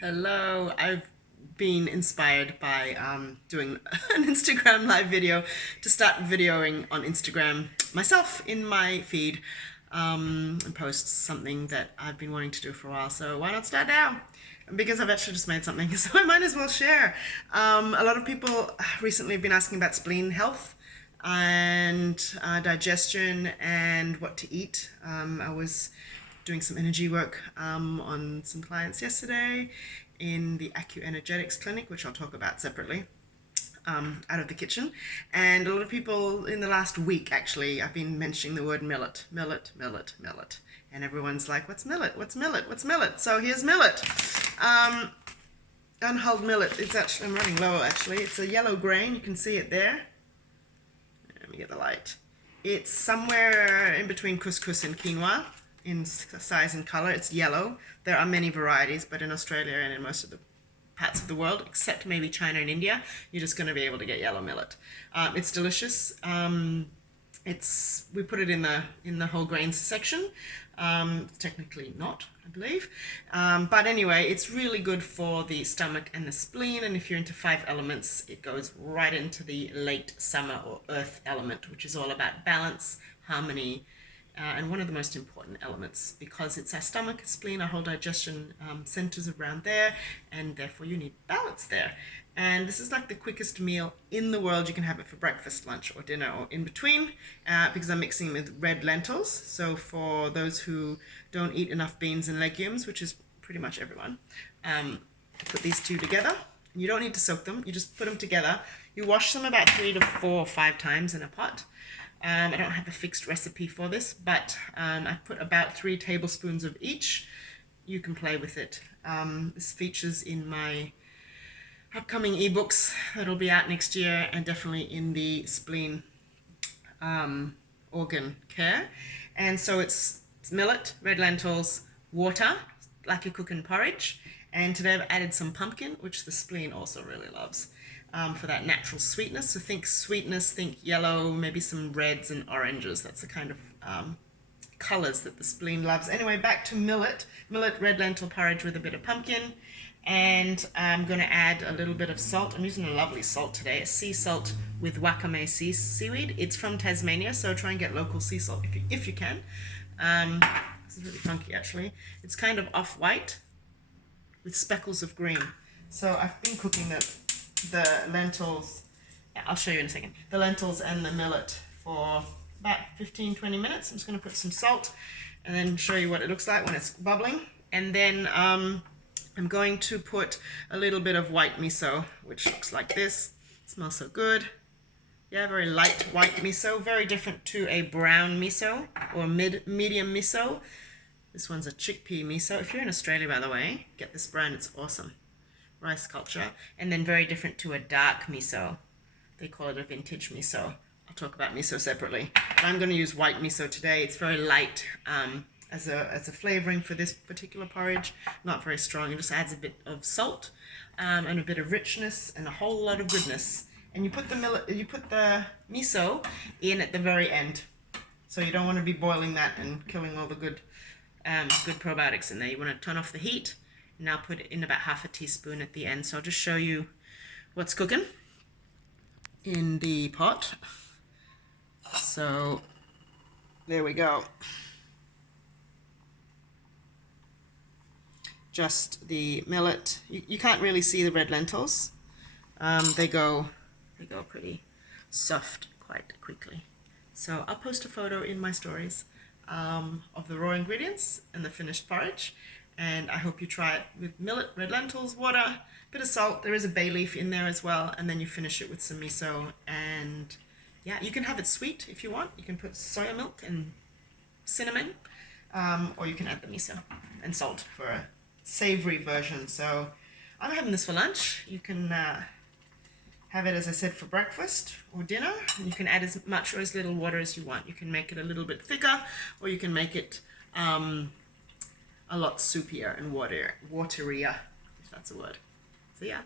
Hello, I've been inspired by doing an Instagram live video to start videoing on Instagram myself in my feed and post something that I've been wanting to do for a while. So why not start now? Because I've actually just made something, so I might as well share. A lot of people recently have been asking about spleen health and digestion and what to eat. I was doing some energy work on some clients yesterday in the Acuenergetics clinic, which I'll talk about separately, out of the kitchen. And a lot of people in the last week, actually, I've been mentioning the word millet, millet, millet, millet. And everyone's like, what's millet? What's millet? What's millet? So here's millet. Unhulled millet. It's actually, I'm running low actually. It's a yellow grain. You can see it there. Let me get the light. It's somewhere in between couscous and quinoa in size and color. It's yellow. There are many varieties, but in Australia and in most of the parts of the world, except maybe China and India, you're just going to be able to get yellow millet. It's delicious. We put it in the whole grains section. Technically not, I believe. But anyway, it's really good for the stomach and the spleen. And if you're into 5 elements, it goes right into the late summer or earth element, which is all about balance, harmony, and one of the most important elements, because it's our stomach, spleen, our whole digestion centers around there, and therefore you need balance there. And this is like the quickest meal in the world. You can have it for breakfast, lunch, or dinner, or in between, because I'm mixing with red lentils. So for those who don't eat enough beans and legumes, which is pretty much everyone, put these two together. You don't need to soak them. You just put them together. You wash them about 3 to 4 or 5 times in a pot. I don't have a fixed recipe for this, but I put about 3 tablespoons of each. You can play with it. This features in my upcoming ebooks that'll be out next year, and definitely in the spleen organ care. And so it's millet, red lentils, water, like you cook in porridge. And today I've added some pumpkin, which the spleen also really loves, for that natural sweetness. So think sweetness, think yellow, maybe some reds and oranges. That's the kind of colors that the spleen loves. Anyway, back to millet. Millet, red lentil porridge with a bit of pumpkin. And I'm going to add a little bit of salt. I'm using a lovely salt today, a sea salt with wakame seaweed. It's from Tasmania, so try and get local sea salt if you can. This is really funky actually. It's kind of off-white with speckles of green. So I've been cooking the lentils, I'll show you in a second, the lentils and the millet for about 15-20 minutes. I'm just going to put some salt and then show you what it looks like when it's bubbling. And then I'm going to put a little bit of white miso, which looks like this. It smells so good. Yeah, very light white miso, very different to a brown miso or medium miso. This one's a chickpea miso. If you're in Australia, by the way, get this brand, it's awesome. Rice culture. And then very different to a dark miso. They call it a vintage miso. I'll talk about miso separately. But I'm going to use white miso today. It's very light as a flavoring for this particular porridge. Not very strong. It just adds a bit of salt and a bit of richness and a whole lot of goodness. And you put the miso in at the very end. So you don't want to be boiling that and killing all the good probiotics in there. You want to turn off the heat. Now put it in about half a teaspoon at the end. So I'll just show you what's cooking in the pot. So there we go. Just the millet. You can't really see the red lentils. They go pretty soft quite quickly. So I'll post a photo in my stories of the raw ingredients and the finished porridge. And I hope you try it with millet, red lentils, water, a bit of salt. There is a bay leaf in there as well. And then you finish it with some miso. And yeah, you can have it sweet if you want. You can put soya milk and cinnamon, or you can add the miso and salt for a savory version. So I'm having this for lunch. You can have it, as I said, for breakfast or dinner. And you can add as much or as little water as you want. You can make it a little bit thicker, or you can make it a lot soupier and waterier, if that's a word. So yeah.